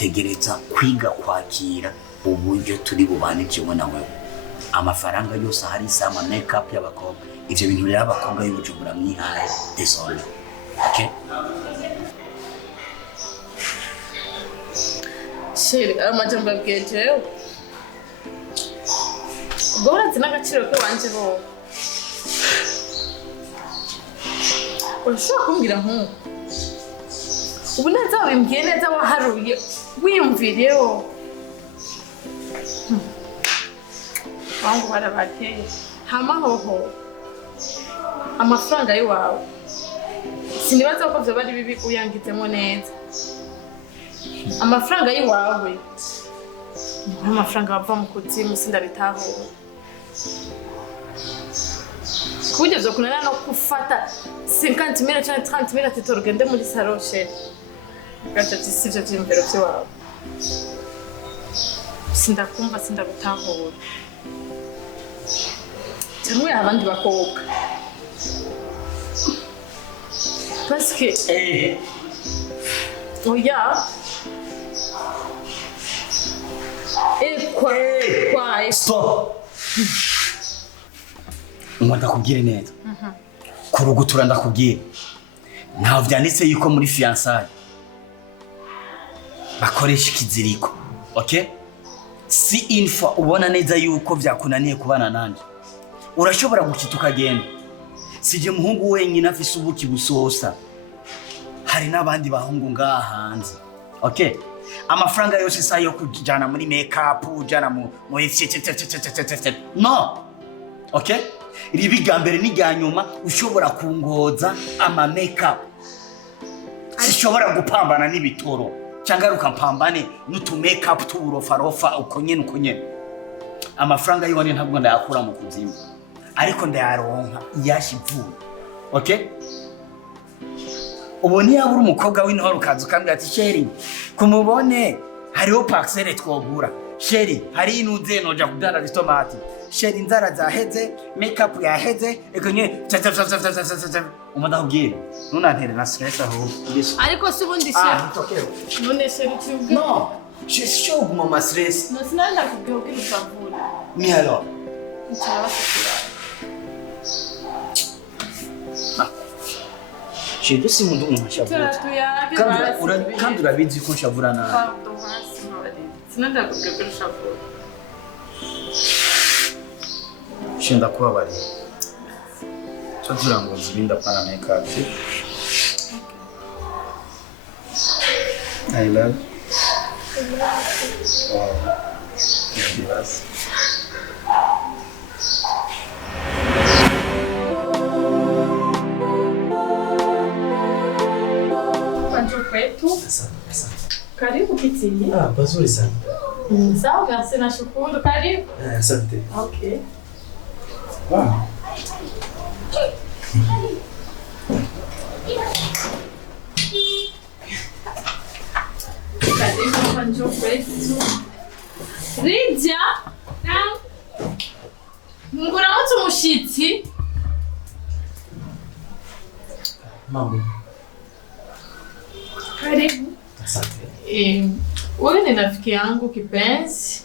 utegereza kwiga kwakira uburyo turi bubane kimwe nawe. Amafaranga yose hari sama makeup y'abakobwa. Ivyo bintu rero abakobwa y'Ubujumbura mwihaye désolé. Okay? Sheri, amajambo bwejewe. Gora n'agaciro ko wanje bo. Urashobora kumbwira nkuko. Ubu neza wimbwiye neza waharuye wiyumvireho. Wangu barabakeye. Hamahoho. Amafaranga yiwawe. Sinibaza ko byo bari bibi uyangizemo neza. Amafaranga yiwawe. Amafaranga bava mu kuzimu sindabitaho. Kugeza kunana no kufata 50,000 cyangwa 30,000 titorugende muri saroshe. Gacha sivyo vyimvero vyawe. Sindakumva sindabitahura. Cyangwa abandi bakobwa. Parce que oya. Quoi? Stop. Mwanda kubwire neza. Kurugutura ndakubwira. Ntaho vyanditse yuko muri fiançailles bakoresha ikiziriko. Okay? Si info ubona neza yuko vyakunaniye kubana nanje. Urashobora gukita ukagenda. Sije muhungu wenyine afise ubuki busosa. Hari nabandi bahungu ngaha hanze. Okay? Amafaranga yose sayo kujana muri makeup, ujana mu no. Okay? Ribiga mbere n'ijyanyuma ushobora kungoza ama makeup. Sishobora gupambana n'ibitoro. Cyangwa ukampambane n'utu makeup tuburofarofa ukonye. Amafaranga yiwane ntabwo ndayakura mu kuzimu. Ariko ndayaronka yashivuye. Okay? Ubu ni yabura umukobwa w'intore ukaza ukambwira ati Sheri kumubone hariho parcelle twogura. Sheri hari inuze noja kudana tomati. Sheri inzara zaheze, makeup yaheze, ekonye umadahubwira. Nunantere na stress aho. Ariko si ubundi Sheri. None Sheri cyubwe. No. Je suis au moment stress. No sinanda kubwiho kw'isavura. Mais alors. Je suis mu ndumwe shavura. Kandi urabizi ko shavura na. Sinanda kubwiho kw'isavura. Shenda kubabari. Tuzura ngo zibinda pana makeup. I love. Wow. Yes. Karibu kitini. Pazuri sana. Sawa, merci na shukuru. Karibu. Asante. Okay. Wow. Karibu panjo kwetu. Ridja. Nguramutse umushitsi. Mambo. Karibu. Asante. Wewe ni rafiki yangu kipenzi.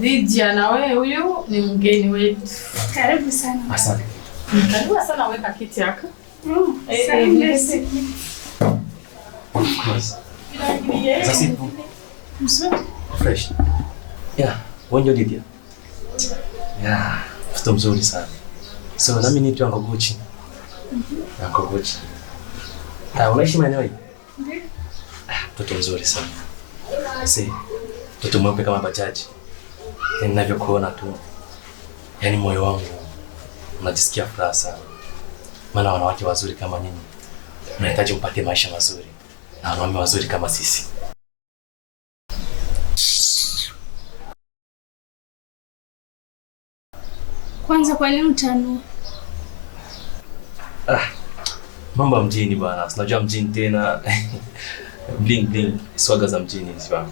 Ridja na wewe huyu ni mgeni wetu. Karibu sana. Asante. Karibu sana, weka kiti yako. Of course. Sasa Mzuri. fresh. Yeah, bonjo Lydia. Yeah, mtoto mzuri sana. So nami ni tuango Gucci. Yango Gucci. Unaishi maeneo hii? Ndiyo. Mtoto mzuri sana. Si, mtoto mweupe kama bajaji. Ninavyokuona tu. Yaani moyo wangu unajisikia furaha sana. Maana wanawake wazuri kama nyinyi unahitaji mpate maisha mazuri na wanaume wazuri kama sisi. Kwanza kwa nini utanua? Mambo ya mjini bwana, unajua mjini tena. Bling bling, swaga za mjini hizi bwana.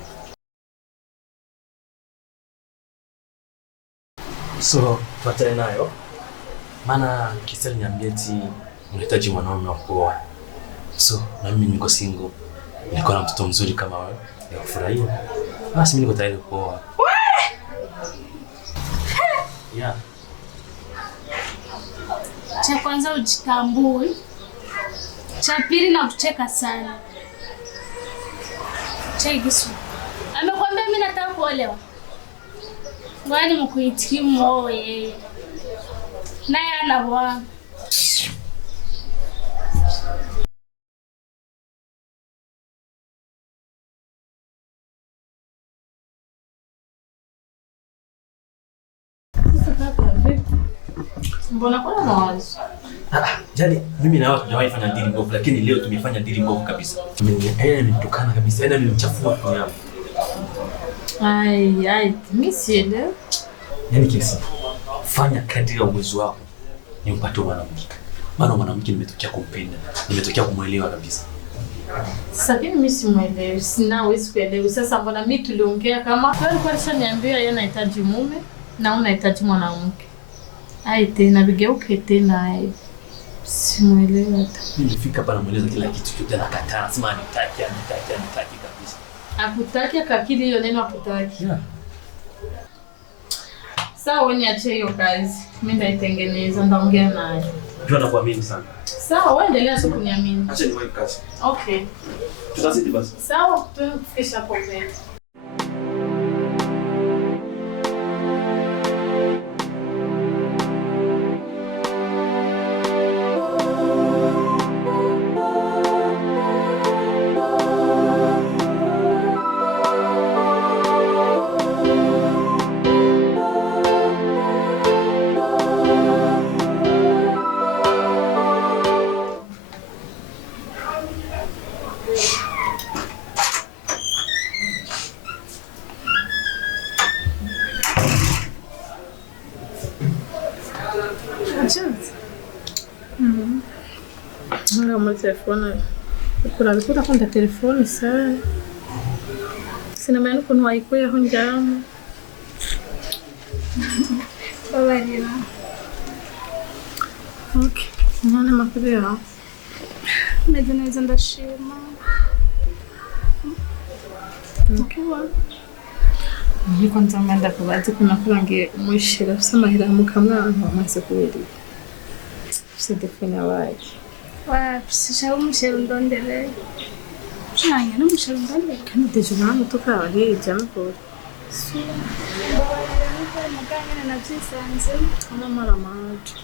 So, tuachane nayo. Maana Kiseli niambia eti unahitaji mwanaume wa kuoa. So, na mimi niko single. Niko na mtoto mzuri kama wewe. Nikufurahia. Basi mimi niko tayari kuoa. Yeah. Cha kwanza ujitambue. Cha pili na kucheka sana. Chegisu. Amekwambia mimi nataka kuolewa. Ngani mkuitikia muoe yeye. Naye ana bwana. Mbona kuna mawazo? Jani mimi na watu tujawahi fanya deal mbovu lakini leo tumefanya deal mbovu kabisa. Nimetukana kabisa. Nimemchafua kwa hapo. Mimi sielewi. Yaani kesi. Fanya kadri ya uwezo wako. Nimpate mwanamke. Maana mwanamke nimetokea kumpenda. Nimetokea kumuelewa kabisa. Sasa mimi simuelewi. Sina uwezo kuelewa. Sasa mbona mimi tuliongea kama wewe kwa nini niambia yeye anahitaji mume na unahitaji mwanamke. Tena vigeuke tena simuelewi hata. Nilifika hapa namueleza kila kitu chote nakataa. Sema nitaki kabisa. Akutaki akakiri hiyo neno akutaki. Yeah. Sawa wewe niache hiyo kazi. Mimi ndaitengeneza ndaongea naye. Jua nakuamini sana. Sawa wewe endelea tu kuniamini. Acha niwahi kazi. Okay. Tutazidi basi. Sawa tunakufikisha hapo mbele. Mara moja telefoni. Kuna kwenda telefoni sana. Sina maana kuna waikuya honjama. Babarira. Okay. None makubira. Neza ndashima. Nkuko. Niko nzamenda kubaza kuna kurangiye mushira samahira mukamwana amaze kubiri. Telefoni yabaye. Sishaka umushero ndondere. Shanya n'umushero ndondere. Kandi deje mwana tukaba hirya n'ukuri. Muganga navyisanze. Ana maramaje.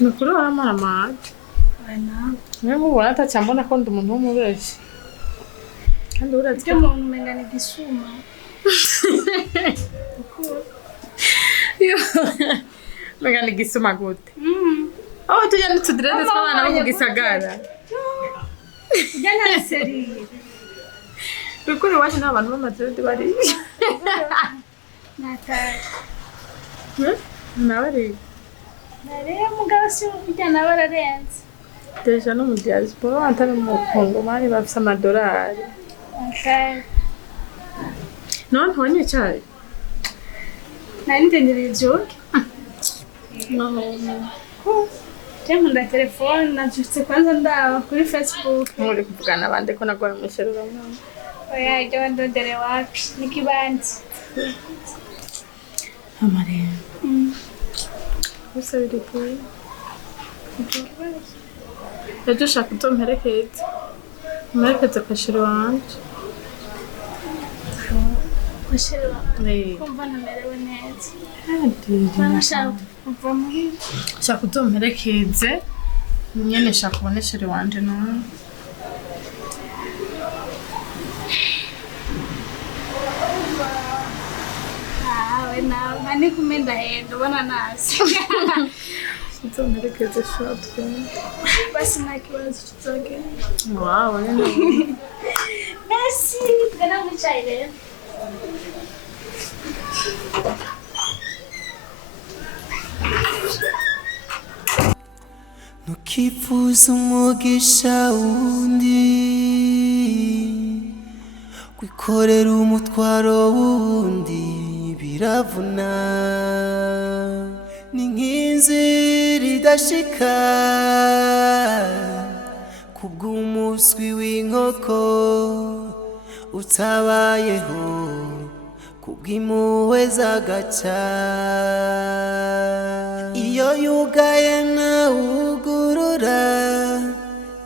Nukuri aramaramaje. Niyo mubona atacambona ko ndi umuntu w'umubeshi. Kandi urazi ko umuntu umengana igisuma. Mengana igisuma gute? Tujya n'utudirede tw'abana bo mu gisagara. Jana seri. Rukuri waje n'abantu b'amadirede bari. Natari. Nabari. Nare mugabo si kujyana bararenze. Deja no mu diaspora antari mu Kongo bari bafise amadolari. Okay. None honye cyari. Nari ndendere joke. No. Temu nda telefone najutse kwanza ndaba kuri Facebook. Muri kuvugana bande ko nagora musherura mwana. Oya ijya ndondere wapi nikibandi. Amare. Usa biri Ejo shaka utomperekeze. Mperekeze akashiro wanje. Kushira. Kumva namerewe neza. Nashaka kuva muri. Shaka utomperekeze. Nyene shaka uboneshere wanje nawe. Na mani kumenda hendo bana nasi. Utomperekeze shotwe. Basi na kiwazo tutoke. Wow, Merci, tugana mu chaire. Nukifuza umugisha wundi kwikorera umutwaro wundi biravuna ni nk'inzira idashika kubw'umuswi w'inkoko utabayeho kubw'impuhwe z'agaca. Iyo yugaye ntawugurura,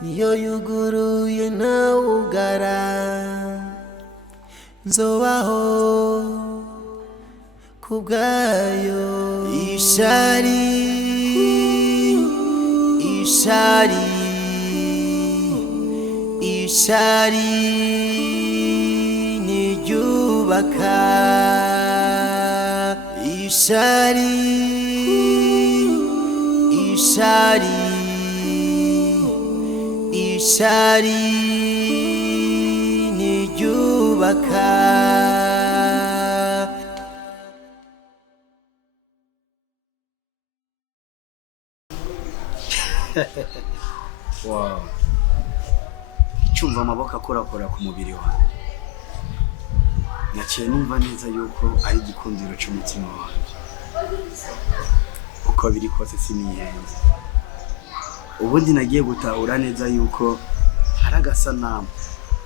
niyo yuguruye ntawugara. Nzobaho kubwayo. Ishari, ishari, ishari niryubaka. Ishari, ishari, ishari niryubaka. Wow. Icyumva amaboko akorakora ku mubiri wawe. Naciye numva neza yuko ari igikundiro cy'umutima wanjye. Uko biri kose sinihenze. Ubundi nagiye gutahura neza yuko hari agasanamu,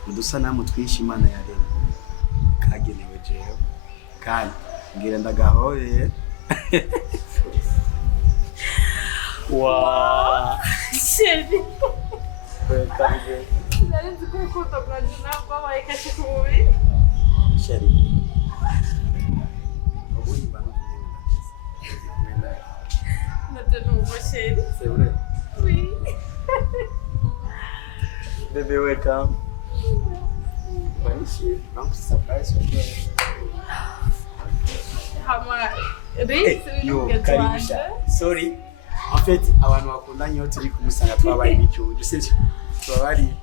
udusanamu twinshi Imana yaremye kagenewe jewe, kandi ngira ndagahoreye. Wow. Sheri. Welcome again. Narinzi ko ukunda kwanje ntabwo wabaye kashe ku mubiri. Ishari. Ubundi bana. Natanumva Sheri. C'est vrai. Oui. Bébé, welcome. Magnifique. Donc, ça passe. Hama Hey, yo, karibisha. Sorry. En fait, abantu bakundanye iyo turi kumusanga twabaye n'icyuju, sivyo? Twabari.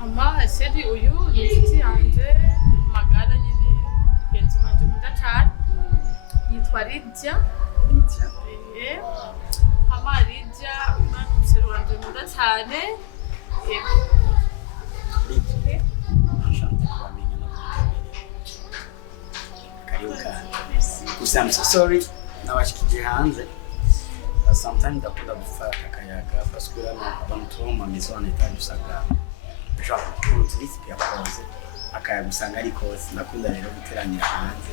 Hama Sheri uyu ni inshuti yanje magara nyine genzi wanje mudacana. Yitwa Lydia. Lydia. Hama Lydia umusore wanje mudacane. Lydia. Enchanté kubamenya no karibu kandi. Gusa I'm so sorry. Nabashikije hanze. Sometimes ndakunda gufata akayaga parce que là abantu tuba mu maison en état usanga genre on utilise pia pause akayaga usanga ari kose. Ndakunda rero guteranira hanze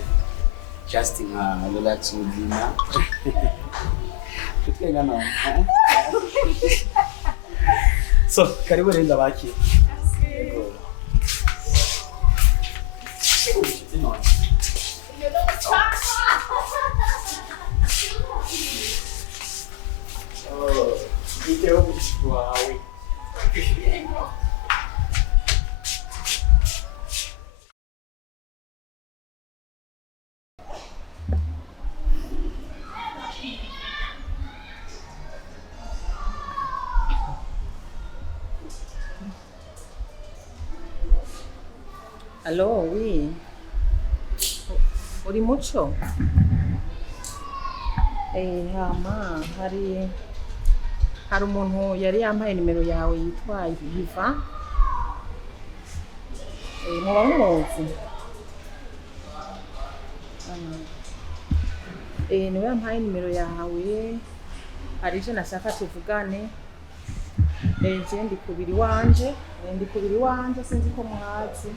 just nka relax ubuzima. Tutwenga no. So karibu renda baki. Wow. Allo, oui. Uri muco? Hama hari umuntu yari yampaye nimero yawe yitwa Iva. Muba muzi? Niwe yampaye nimero yawe. Hari ije nashaka tuvugane. Je ndi kubiri wanje sinzi ko muhazi.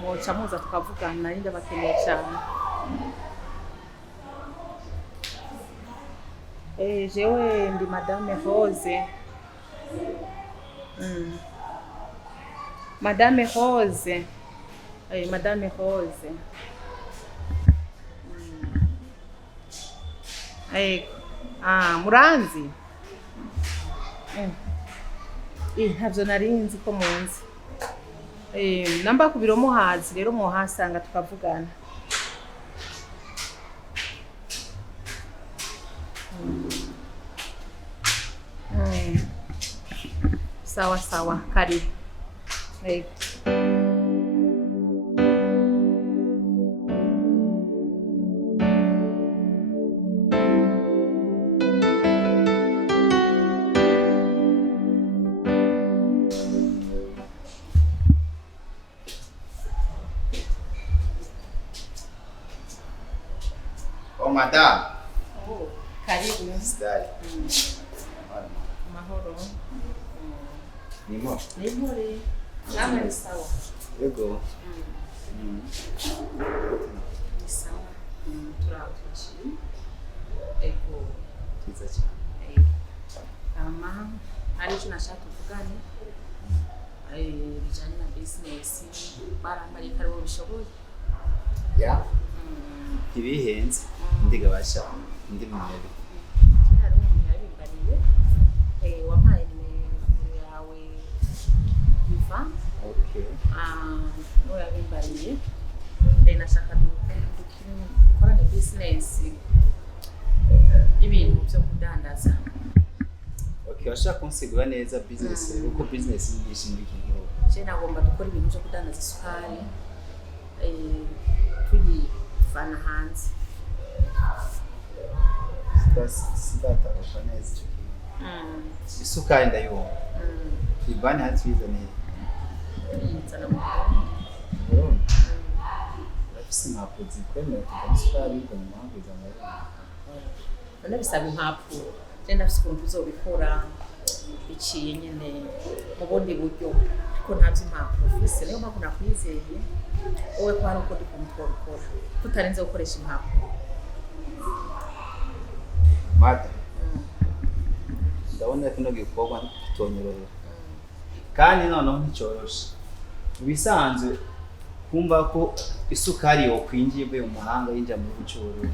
Muca muza tukavugana nari ndabakeneye cyane. Jewe ndi Madame Rose. Madame Rose. Madame Rose. Muranzi? Ntabyo narinzi ko munzi. Namba ku biro muhazi rero muhasanga tukavugana. Sawa sawa, karibu. Oh, madam. Oh, karibu. Stari. Mahoro. Nimo. Nimore. Namwe ni sawa. Yego. Sawa. Turakoze. Ego. Kiza cyane. Ama hari icyo nashaka kuvugana. Bijyanye na business barambariye ko aribo bishoboye. Ya. Ibihenze. Ndigabasha. Ndi mu ntebe. Hari umuntu yabimbariye. Wampaye nimero yawe biva. Okay. No yabimbariye. Nashaka dukorane business ibintu byo kudandaza. Okay, washaka kunsigura neza business uko business yishimira iki gihugu. Je nagomba dukora ibintu byo kudandaza isukari tuyivana hanze. Sidatabasha neza icyo kintu. Isukari ndayumva. Tuyivane hanze tuyizane. Tuyizana mu Burundi. Urafise impapuro zikwemera kujya isukari yuko mu mahanga izana. None bisaba impapuro. Je ndafise ukuntu tuzobikora biciye nyene mu bundi buryo ko ntavyo impapuro ufise niyo mpamvu nakwizeye wowe ko hari uko dukomukora tutarenze gukoresha impapuro. Mata. Ndabona ko no gikorwa kitonyorohera. Kandi noneho nticyoroshe. Bisanzwe kumva ko isukari yo kwinjiye mu mahanga yinjira mu bucuruzi.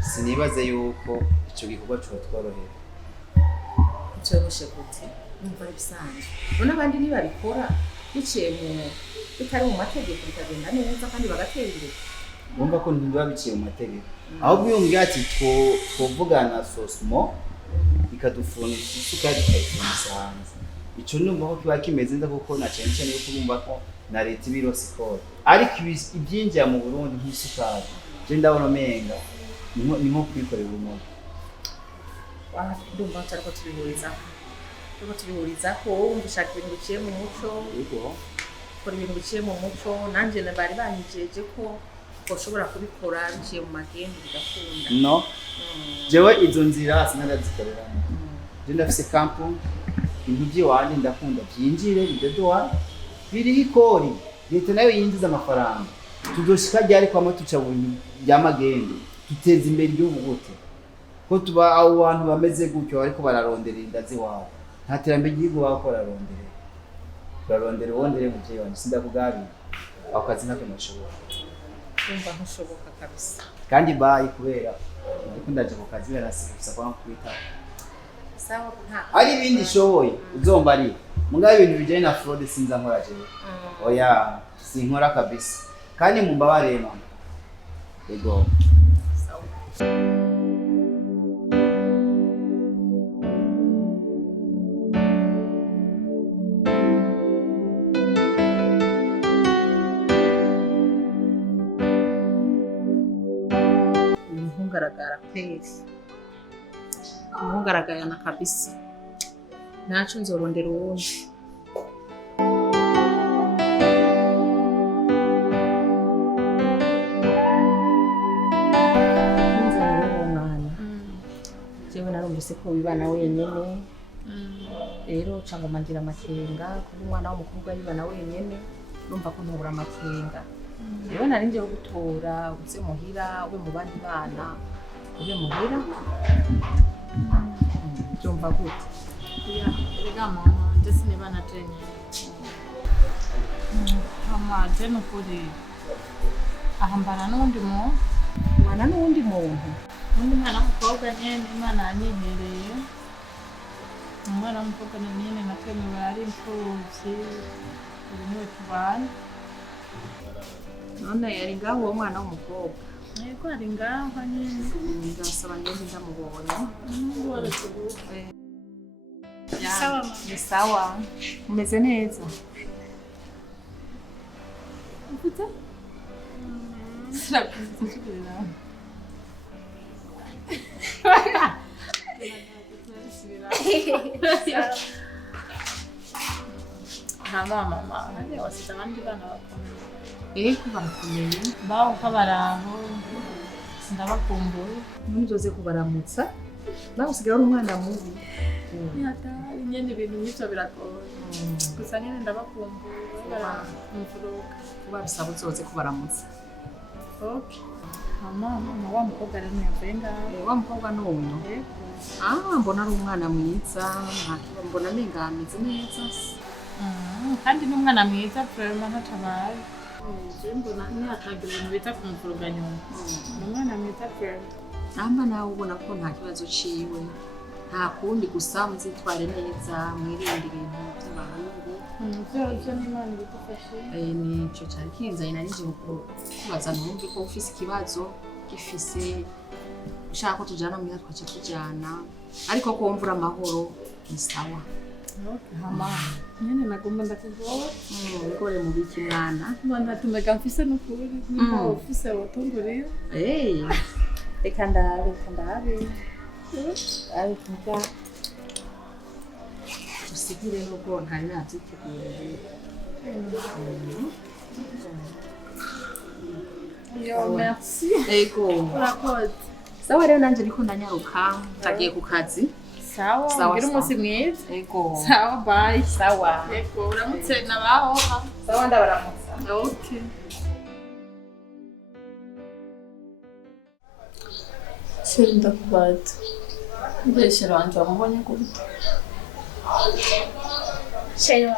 Sinibaze yuko icyo gikorwa cyo tworohera. Cyoroshe gute numva bisanzwe. None abandi nibabikora biciye mu bitari mu mategeko bikagenda neza kandi bagatera imbere. Numva ko ntibiba biciye mu mategeko. Ahubwo yumviye ati twovugana Sosmo ikadufunisha isukari ikayifundisa hanze. Ico numva ko kiba kimeze nda kuko na cyane cyane yuko urumva ko na leta ibirose kode. Ariko ibyinjira mu Burundi nk'isukari. Je ndabona menga ni nko kwikorera umuntu. Ndumva cyariko tubihuriza ko ushaka ibintu biciye mu muco. Yego. Kora ibintu biciye mu muco nanje bari banyijeje ko ushobora kubikora biciye mu magendo bigakunda. No. Jewe izo nzira sinadazikorera. Je ndafise kampu ibintu by'iwandi ndakunda byinjire bidodowa biri ikori leta nayo yinjiza amafaranga tuzoshika ryari kwa matuca bunyi y'amagendo tuteza imbere igihugu gute ko tuba abantu bameze gutyo ariko bararondera indazi wabo nta terambere igihugu bako bararondera wondere mu byo yone sindakugabi akazi nako nashobora kumva ntushoboka kabisa kandi bayi kubera ariko ndaje ku kazi barasikusa kwa kwita sawa nta ari ibindi shoboye uzomba ari mungabe ibintu bijanye na fraud sinza nkora jewe oya sinkora kabisa kandi mumbabare mama ego sawa ngaragara kweli ngaragayana kabisa naco nzorondera uwundi jewe narumvise ko wibana wenyene rero cyangwa mangira amakenga kuba umwana w'umukobwa yibana wenyene numva ko ntubura amakenga rero nari ngiye gutora uze muhira we mu bandi bana ube muhira byumva gute Rega mama, ndetse niba na jenye. Mama, jeno kuri ahambana n'undi muntu. Mwana n'undi muntu. Undi mwana w'umukobwa nyene Imana yanyihereye. Umwana w'umukobwa nyene natwe bari imfuvyi. Uri tubana. None yari ngaho uwo mwana w'umukobwa. Yego ari ngaho nyene. Ndasaba ngende ndamubonye. Sawa mama. Ni sawa. Umeze neza? Ufite? Sirakuzukurira. Mama, hadi wasita abandi bana bakomeye. Ko barakomeye. Baho kabaraho. Ndabakumbuye. Ntuzoze kubaramutsa. Nawe usigaye uri umwana mubi. Hatari nyene ibintu nk'ivyo biragoye. Gusa nyene ndabakumbura baramvuruga. Babisaba uzoze kubaramutsa. Okay. Mama wa mukobwa rero yavuye ngaho. Wa mukobwa n'uyu. Mbona ari umwana mwiza, mbona ameze neza. Kandi n'umwana mwiza vraiment ntatabaye. Mbona ntihatagira ibintu bita kumuvuruga nyuma. Umwana mwiza vraiment. Namba nawe ubona ko nta kibazo ciwe. Nta kundi gusa muzitware neza, mwirinde ibintu by'abahungu. Byo n'Imana bidufashe. Nico cyari kinzanye narije kubaza numve ko ufise ikibazo gifise ushaka ko tujana mu yatwa cyo kujana ariko ko wumvura amahoro ni sawa. Okay, mama. Nyene nagomba ndakuvura. Ngore mu biki mwana. Mwana tumeka mfise n'ukuri. Niba ufise watunguriye. Reka ndabe. Ari kuga. Usigire n'ubwo ntari nabyiteguye. Yo, merci. Ego. Urakoze. Sawa rero nanje niko ndanyaruka tagiye ku kazi. Sawa, ngira umunsi mwiza. Ego. Sawa, bye. Sawa. Ego, uramutse nabaho. Sawa ndabaramutsa. Okay. Sheri ndakubata. Mbeshera wanje wamubonye gute? Sheri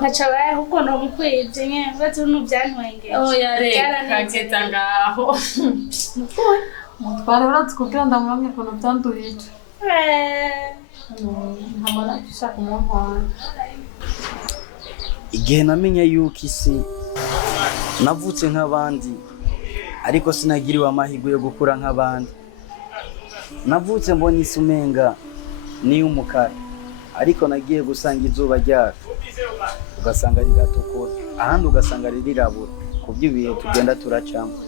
Nachabaye huko no bikwije nye watu n'ubyanwenge. Kageza ngaho. Mutwara uratsikubwira ndamuramye ukuntu byanduhije. Ntamara gushaka umuntu wanjye. Igihe namenya yuko isi navutse nk'abandi ariko sinagiriwe amahirwe yo gukura nk'abandi. Navutse mbona isi umenga ni umukara ariko nagiye gusanga izuba ryacu ugasanga riratukura ahandi ugasanga ririrabura kubw'ibihe tugenda turacamo.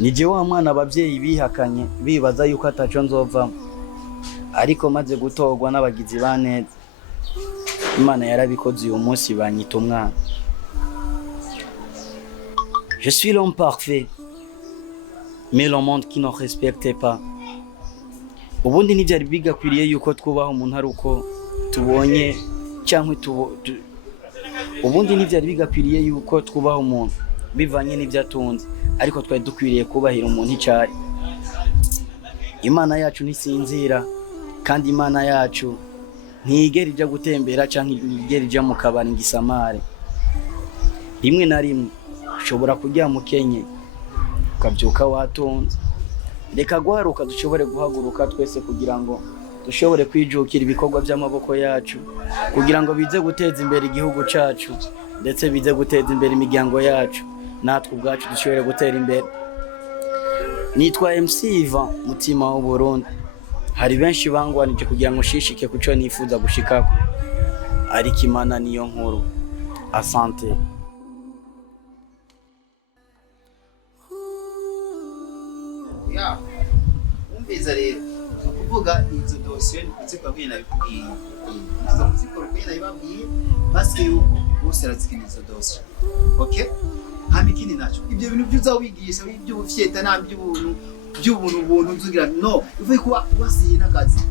Nije wa mwana abavyeyi bihakanye bibaza yuko ataco nzovamo ariko maze gutorwa n'abagizi ba neza Imana yarabikoze uyu munsi banyita umwana. Je suis l'homme parfait mais le monde qui ne respecte pas. Ubundi ntibyari bigakwiriye yuko twubaho umuntu ari uko tubonye cyangwa ubundi ntibyari bigakwiriye yuko twubaho umuntu bivanye n'ibyatunze ariko twari dukwiriye kubahira umuntu icari. Imana yacu ntisinzira kandi Imana yacu ntigera ija gutembera cyangwa ntigera ija mu kabari ngisamare. Rimwe na rimwe ushobora kujya mu Kenya ukabyuka watunze. Reka guharuka dushobore guhaguruka twese kugira ngo dushobore kwijukira ibikorwa by'amaboko yacu kugira ngo bize guteza imbere igihugu cyacu ndetse bize guteza imbere imiryango yacu natwe ubwacu dushobore gutera imbere. Nitwa MC Ivan mutima w'u Burundi. Hari benshi bangwanije kugira ngo shishike kuco nifuza gushikako ariko Imana niyo nkuru. Asante. Ya umbiza rero kuvuga izo dosiyo ndetse kwabwiye nabikubwiye izo kuzikora kwene nabibabwiye maske yuko bose razikina izo dosiyo. Okay, hama ikindi naco ibyo bintu byuzawigisha by'ubufyeta na by'ubuntu nzugira no uvuye kuba wasiye nakazi.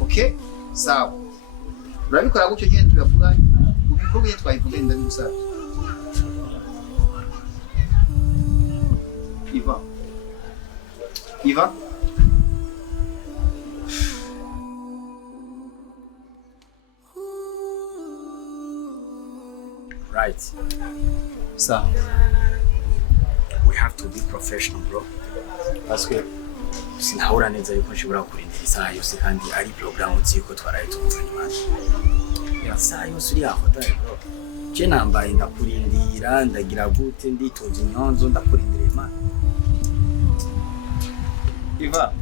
Okay, sawa urabikora gutyo nyene tugavuga ubikorwe twayivuga ndabigusaba. Iva Right. So We have to be professional, bro. Parce que sinahura neza yuko nshobora kurindira isaha yose kandi ari programu ziko twaraye tuzanye imana. Ya isaha yose uri aho dai, bro. Je nambaye ndakurindira ndagira gute nditoza inyonzo ndakurindira imana. Iva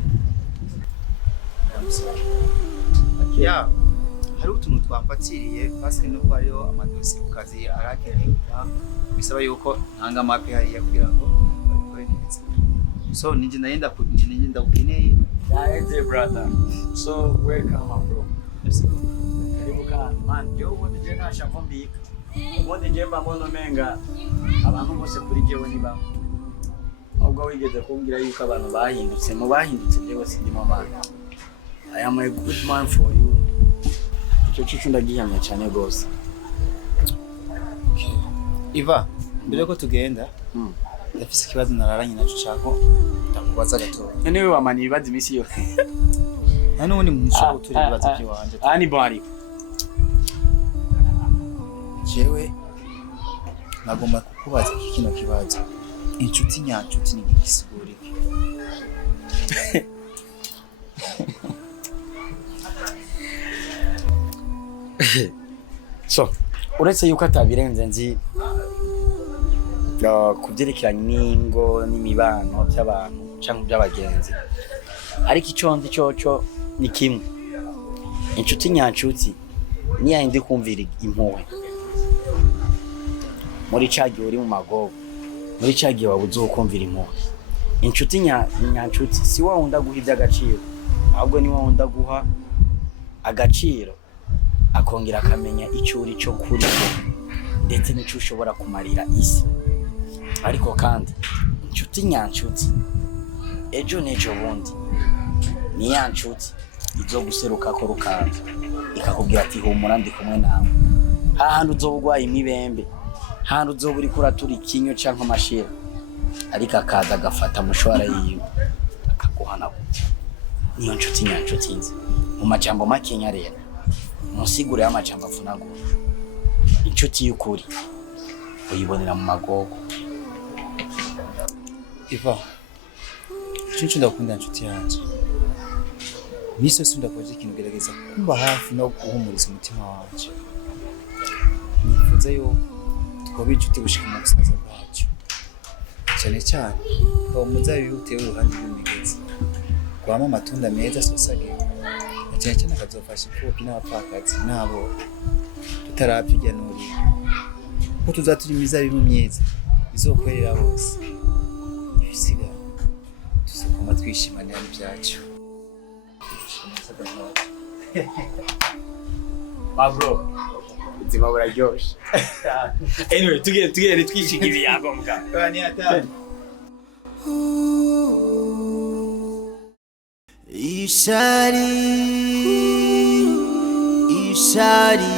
ya hari utuntu twafatiriye parce que no kwariyo amadosi ku kazi arakeneye bisaba yuko ntanga mapi hariya kugira ngo babikore neza. So ninjye ndagenda ukeneye. Hey brother. So welcome bro. Karibu kana man. Yo wote je nashapo mbika. Wote je mbona menga abantu bose kuri jewe ni bamwe. ubwo wigeze kumbwira yuko abantu bahindutse mu bahindutse njyewe sindimo abantu. I am a good man for you. Icyo cyo ndagihamya cyane gose. Iva, mbere ko tugenda, ndafise ikibazo nararanye naco cako ndakubaza gato. None we wamani ibibazo imisi yo. None ubundi mushobora gutura ibibazo by'iwanje. Anybody. Jewe nagomba kukubaza kino kibazo. Inshuti nyanshuti ni igisigura iki? So, uretse yuko atabirenze nzi kubyerekeranye n'ingo n'imibano by'abantu cyangwa by'abagenzi, ariko icyo nzi cyo ni kimwe. Inshuti nyanshuti ni yindi kumvira impuhwe muri cagiye uri mu magogo, muri cagiye wabuze ukumvira impuhwe. Inshuti nyanshuti si wa wunda guha iby'agaciro, ahubwo ni wa wunda guha agaciro akongera akamenya icyo uri cyo kuri ndetse n'icyo ushobora kumarira isi. Ariko kandi inshuti nyanshuti ejo n'ejo bundi ni ya nshuti izo guseruka ko rukanda ikakubwira ati humura ndi kumwe nawe. Hahandi uzobugwaye imibembe, hahandi uzoburi kuratura ikinyo cyangwa amashira, ariko akaza agafata mushwara yiwe akaguhana gute. Niyo nshuti nyanshuti nzi mu majambo makenya rero, musigure y'amajambo avunagura. Inshuti y'ukuri uyibonera mu magogo. Iva, icyo ndakunda inshuti yanje. Niso sindakoze ikintu gerageza kumba hafi no guhumuriza umutima wanje. Nifuza yo twoba inshuti gushika mu busaza bwacu. Cyane cyane ko muzabibi utewe uruhande rw'imigezi. Kwama amatunda meza sosage. Cyane cyane akazofasha imfubyi n'abapfakazi nabo tutarapfa ijya nuri. Ko tuzaturi imizabibu myiza izokwerera bose. Ibisiga tuzokoma twishimanira n'ibyacu. Bro, ubuzima buraryoshe. Anyway, tugere twishinga ibiyago mbwa. Bani atani. Ishari, Ishari,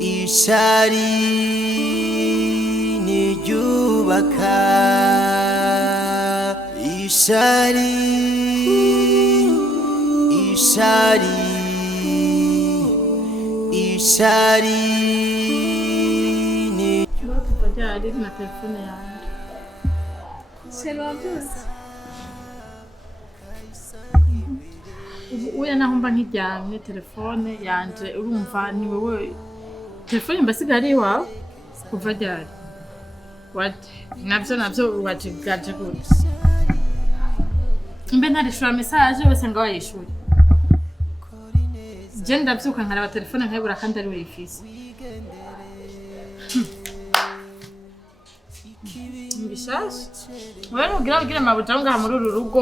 Ishari niyubaka. Ishari, Ishari, Ishari ni Tujari na telefone yanjye. Selo byose. Uya naho mba nkijyamye telefone yanjye urumva ni wewe. Telefone mbasiga ari wawe kuva ryari? Nabyo wajigaje gute? Mbe ntarishura message wese ngo wayishure. Je ndabyuka nkaraba telefone nkayibura kandi ari wifise. Mbishashe. Wewe ugira mabuja ngaha muri uru rugo.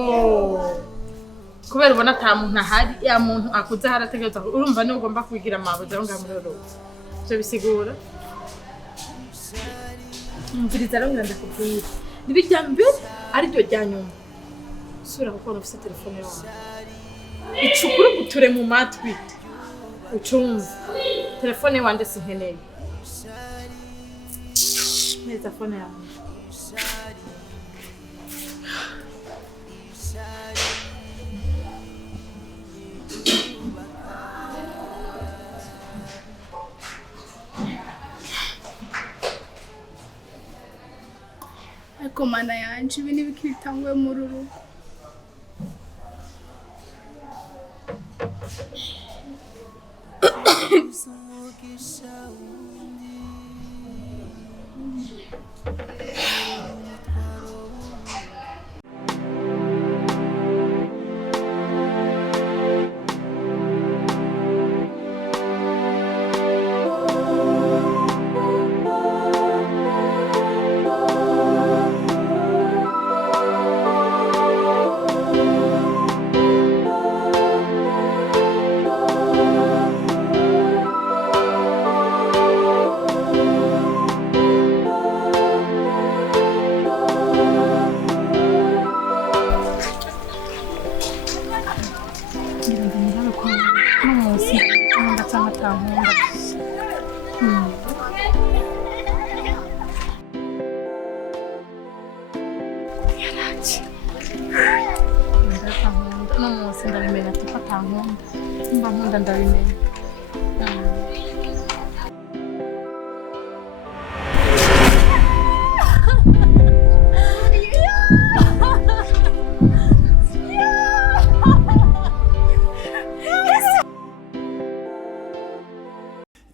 Kubera ubona ata muntu ahari, ya muntu akuze harategereza urumva ni ugomba kugira mabuja ngaha muri uru rugo. Cyo bisigura. Mviriza rero ndakubwira. Nibijya mbere ari ryo ryanyuma. Sura gukora ufite telefone yawe. Icukuru guture mu matwi. Ucumva. Telefone wande sinkeneye. Neza phone yawe. Ariko mana yanje ibi nibikitangwe mu ruru. atankunda. Atankunda no munsi ndabimenya ko atankunda. Mba nkunda ndabimenya.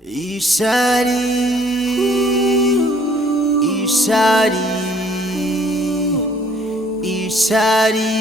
Ishari, Ishari, Ishari.